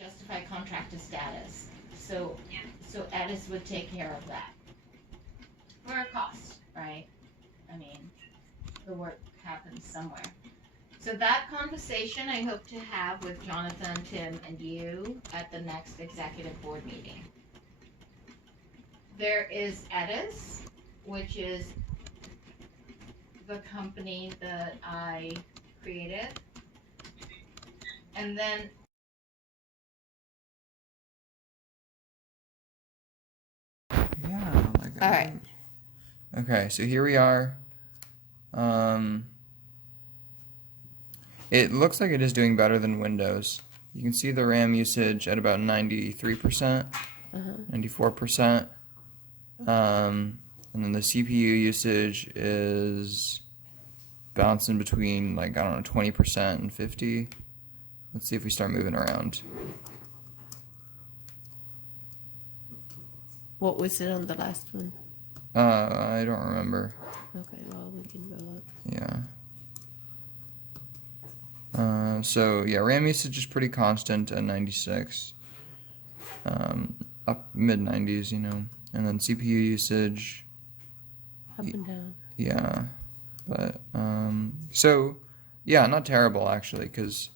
justify contractor status. So, so Edis would take care of that for a cost, right? I mean, the work happens somewhere. So that conversation I hope to have with Jonathan, Tim, and you at the next executive board meeting. There is Edis, which is the company that I created. And then yeah, like all right. Okay, so here we are. It looks like it is doing better than Windows. You can see the RAM usage at about 93%, 94%. And then the CPU usage is bouncing between, like, I don't know, 20% and 50. Let's see if we start moving around. What was it on the last one? I don't remember. Okay, well, we can go look. Yeah. So yeah, RAM usage is pretty constant at 96. Up mid 90s, you know. And then CPU usage. Up and down. Yeah. But, so, yeah, not terrible actually, because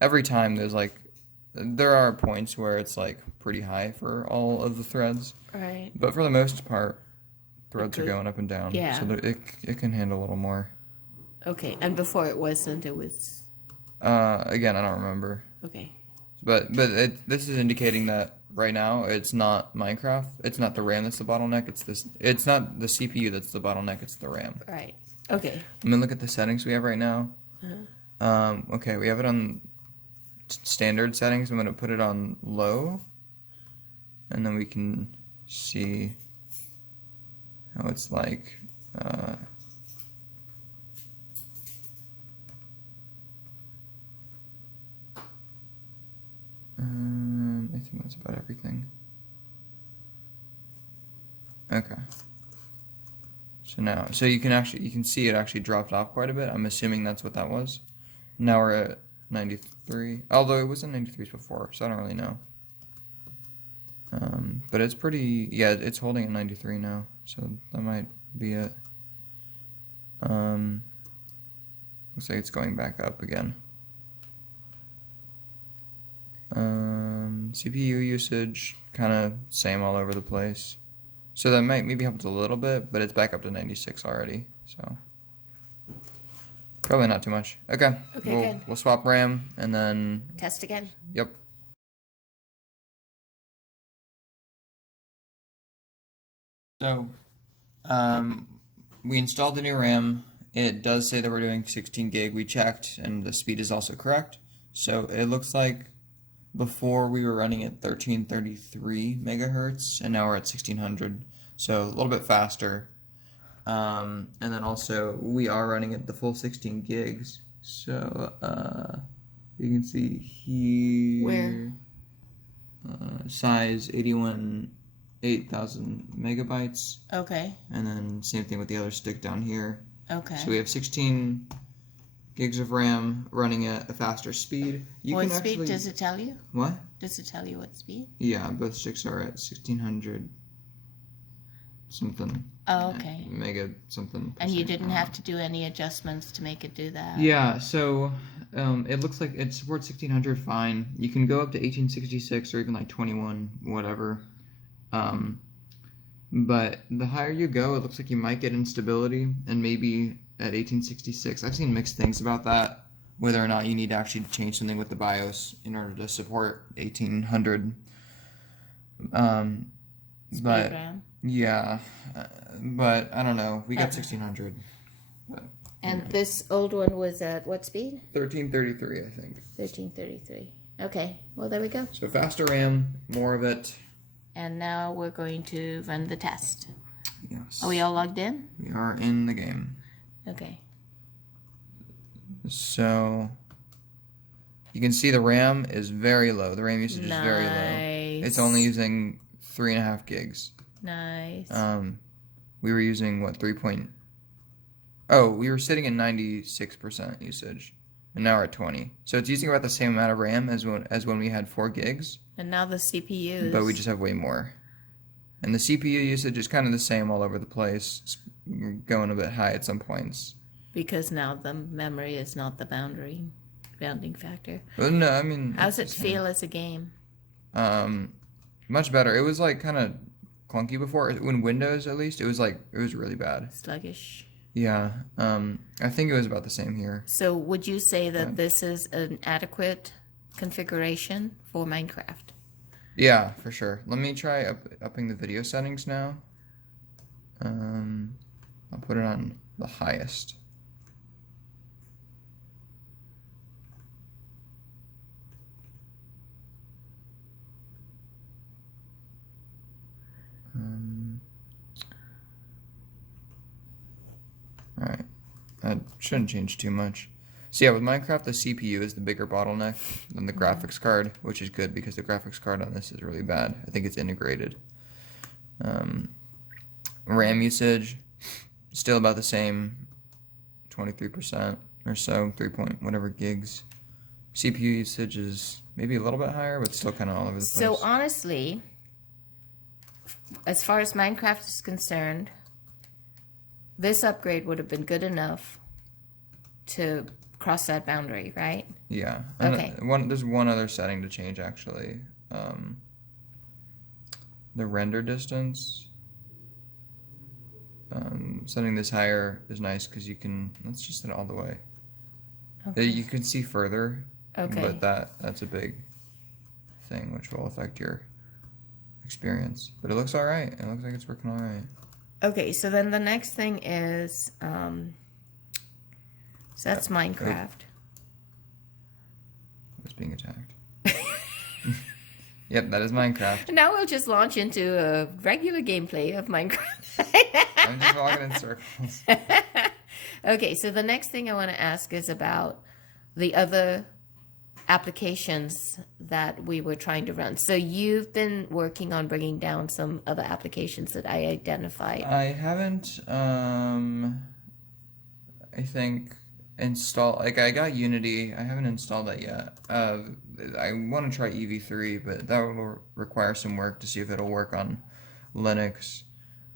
every time there are points where it's like pretty high for all of the threads. Right. But for the most part, threads are going up and down. Yeah. So it can handle a little more. Okay, and before it wasn't, it was... Again, I don't remember. Okay. But this is indicating that right now it's not Minecraft. It's not the RAM that's the bottleneck. It's not the CPU that's the bottleneck. It's the RAM. Right. Okay. I'm gonna look at the settings we have right now. Okay, we have it on standard settings. I'm gonna put it on low, and then we can see how it's like. I think that's about everything. Okay. So you can see it actually dropped off quite a bit. I'm assuming that's what that was. Now we're at 93, although it was in 93s before, so I don't really know. But it's it's holding at 93 now, so that might be it. Looks like it's going back up again. CPU usage, kind of same all over the place. So that might maybe help a little bit, but it's back up to 96 already, so probably not too much. Okay, good. We'll swap RAM and then Test again. Yep. So, we installed the new RAM. It does say that we're doing 16 gig. We checked, and the speed is also correct. So it looks like before we were running at 1333 megahertz, and now we're at 1600. So a little bit faster. And then also we are running at the full 16 gigs. So you can see here. Where? Size 8,000 megabytes. Okay. And then same thing with the other stick down here. Okay. So we have 16 gigs of RAM running at a faster speed. What speed does it tell you? What? Does it tell you what speed? Yeah, both sticks are at 1600 something. Oh, okay. Mega something. And you didn't have to do any adjustments to make it do that? Yeah, so it looks like it supports 1600 fine. You can go up to 1866 or even like 21, whatever. But the higher you go, it looks like you might get instability, and maybe at 1866. I've seen mixed things about that, whether or not you need to actually change something with the BIOS in order to support 1800. But RAM. Yeah, but I don't know. We got 1600. But, and this old one was at what speed? 1333, I think. 1333. Okay, well, there we go. So faster RAM, more of it. And now we're going to run the test. Yes. Are we all logged in? We are in the game. Okay. So you can see the RAM is very low. The RAM usage is very low. It's only using 3.5 gigs. Nice. We were using what, 3. Oh, we were sitting at 96% usage. and now we're at 20. So it's using about the same amount of RAM as when we had 4 gigs, And now the CPU but we just have way more. And the CPU usage is kind of the same all over the place. It's going a bit high at some points. because now the memory is not the bounding factor. Well, no, I mean, How's it it's the feel as a game? same. Much better. It was like kind of clunky before. When Windows, at least, it was really bad. Sluggish. Yeah. I think it was about the same here. So would you say that this is an adequate configuration for Minecraft? Yeah, for sure. Let me try upping the video settings now. I'll put it on the highest. Alright. That shouldn't change too much. So yeah, with Minecraft, the CPU is the bigger bottleneck than the graphics card, which is good because the graphics card on this is really bad. I think it's integrated. RAM usage, still about the same, 23% or so, 3 point whatever gigs. CPU usage is maybe a little bit higher, but still kind of all over the place. So honestly, as far as Minecraft is concerned, this upgrade would have been good enough to cross that boundary, right? Yeah. Okay. There's one other setting to change actually. The render distance. Setting this higher is nice because you can. Let's just set it all the way. Okay. You can see further. Okay. But that's a big thing which will affect your experience. But it looks all right. It looks like it's working all right. Okay, so then the next thing is, so that's Minecraft. It's being attacked. Yep, that is Minecraft. Now we'll just launch into a regular gameplay of Minecraft. I'm just walking in circles. Okay, so the next thing I want to ask is about the other applications that we were trying to run. So you've been working on bringing down some other applications that I identified. I haven't, I think, installed, like I got Unity, I haven't installed that yet. I want to try EV3, but that will require some work to see if it'll work on Linux.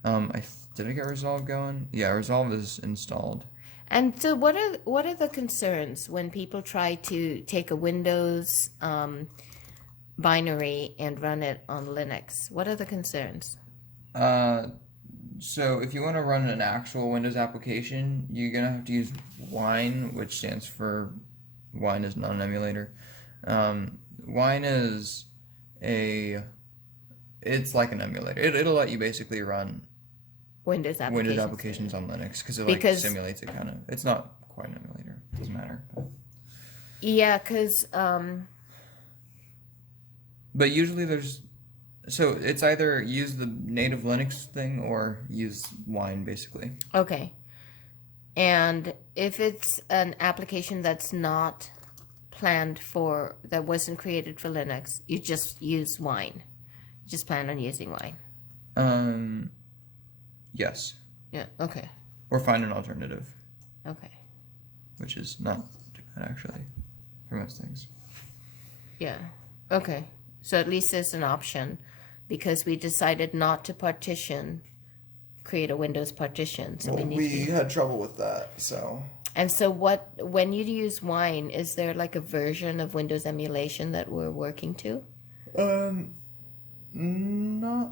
Did I get Resolve going? Yeah, Resolve is installed. And so what are the concerns when people try to take a Windows binary and run it on Linux? What are the concerns? So if you want to run an actual Windows application, you're going to have to use Wine, which stands for Wine is not an emulator. Wine is it's like an emulator. It'll let you basically run Windows applications on Linux because it simulates it kind of. It's not quite an emulator. It doesn't matter. Yeah, because but usually so it's either use the native Linux thing or use Wine basically. okay. And if it's an application that's not planned for, that wasn't created for Linux, you just use Wine. You just plan on using Wine. Yes. Yeah, okay. Or find an alternative, Okay. which is not too bad actually for most things. Yeah. Okay. So at least there's an option because we decided not to create a Windows partition. So we had trouble with that, so. And so when you use Wine, is there like a version of Windows emulation that we're working to? Not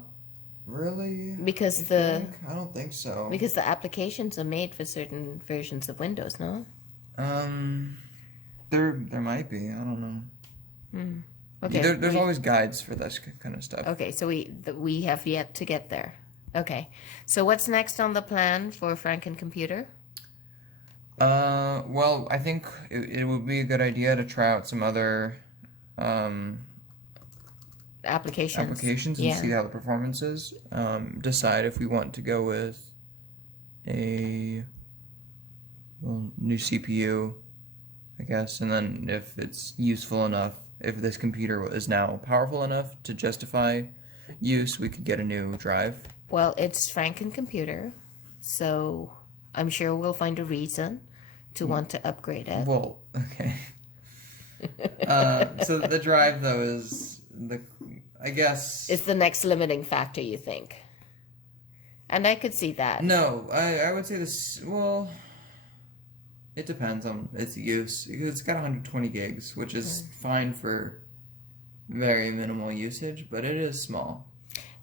really. Because I don't think so. Because the applications are made for certain versions of Windows, no? There might be. I don't know. Okay. There's always guides for this kind of stuff. Okay, so we have yet to get there. Okay. So what's next on the plan for Franken Computer? Well, I think it would be a good idea to try out some other applications and see how the performance is. Decide if we want to go with a new CPU, I guess, and then if it's useful enough, if this computer is now powerful enough to justify use, we could get a new drive. Well, it's Franken Computer, so I'm sure we'll find a reason to want to upgrade it. Well, okay. So the drive though is I guess It's the next limiting factor, you think? And I could see that. no. I would say this. Well, it depends on its use. It's got 120 gigs, which is fine for very minimal usage, but it is small.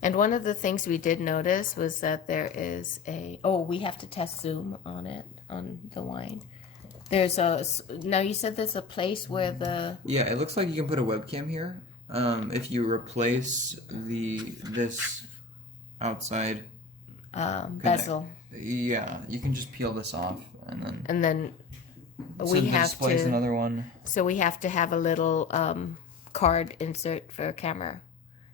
And one of the things we did notice was that there is we have to test zoom on it, on the wine. Now you said there's a place where Yeah, it looks like you can put a webcam here. If you replace this outside bezel. Yeah, you can just peel this off And then so we the have display's to. another one. So we have to have a little card insert for a camera.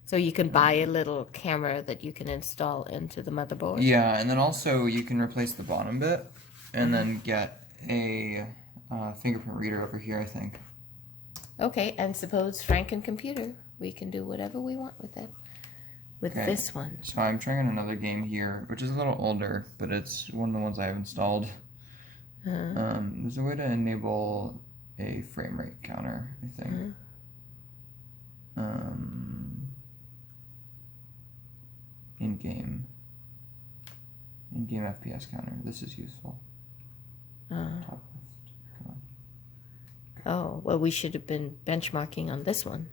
So you can buy a little camera that you can install into the motherboard. Yeah, and then also you can replace the bottom bit, and then get a fingerprint reader over here, I think. Okay, and suppose Franken computer, we can do whatever we want with it. With this one. So I'm trying another game here, which is a little older, but it's one of the ones I have installed. There's a way to enable a frame rate counter, I think. In-game FPS counter. This is useful. Top left. Come on. Oh, well, we should have been benchmarking on this one.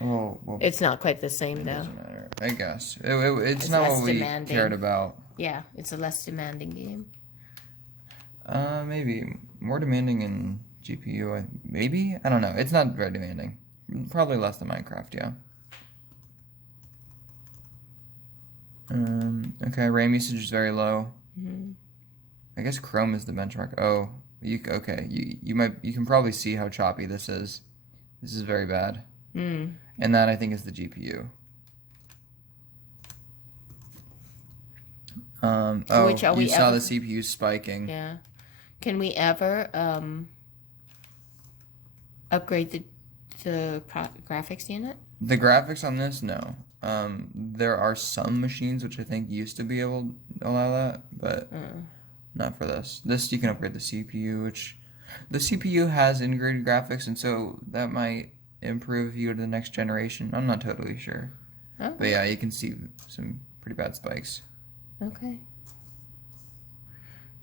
Oh, well, It's not quite the same, it though. doesn't matter. I guess. It's not less what we demanding. cared about. Yeah, it's a less demanding game. Maybe. More demanding in GPU, maybe? I don't know. It's not very demanding. Probably less than Minecraft, yeah. Okay, RAM usage is very low. I guess Chrome is the benchmark. Oh, you can probably see how choppy this is. This is very bad. And that I think is the GPU. You saw the CPU spiking. Yeah. Can we ever upgrade the graphics unit? The graphics on this, no. There are some machines which I think used to be able to allow that, but not for this. This you can upgrade the CPU, which the CPU has integrated graphics, and so that might improve if you go to the next generation. I'm not totally sure. Okay. But yeah, you can see some pretty bad spikes. Okay.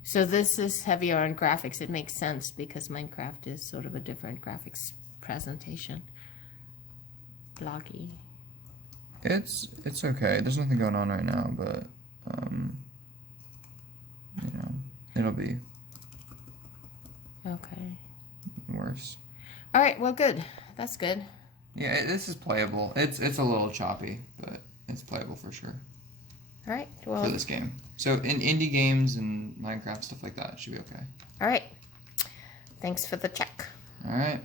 So this is heavier on graphics. It makes sense because Minecraft is sort of a different graphics presentation. Bloggy. It's okay. There's nothing going on right now, but it'll be Okay. worse. All right. Well, good. That's good. Yeah, this is playable. It's a little choppy, but it's playable for sure. All right. For Well. this game. So in indie games and Minecraft stuff like that, it should be okay. All right. Thanks for the check. All right.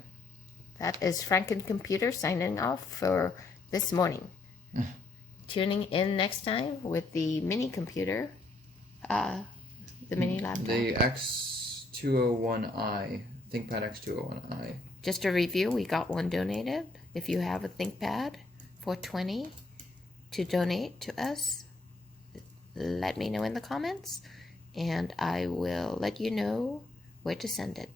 That is Franken Computer signing off for this morning. Tuning in next time with the mini computer, the mini laptop. The X201i, ThinkPad X201i. Just a review, we got one donated. If you have a ThinkPad for $20 to donate to us, let me know in the comments, and I will let you know where to send it.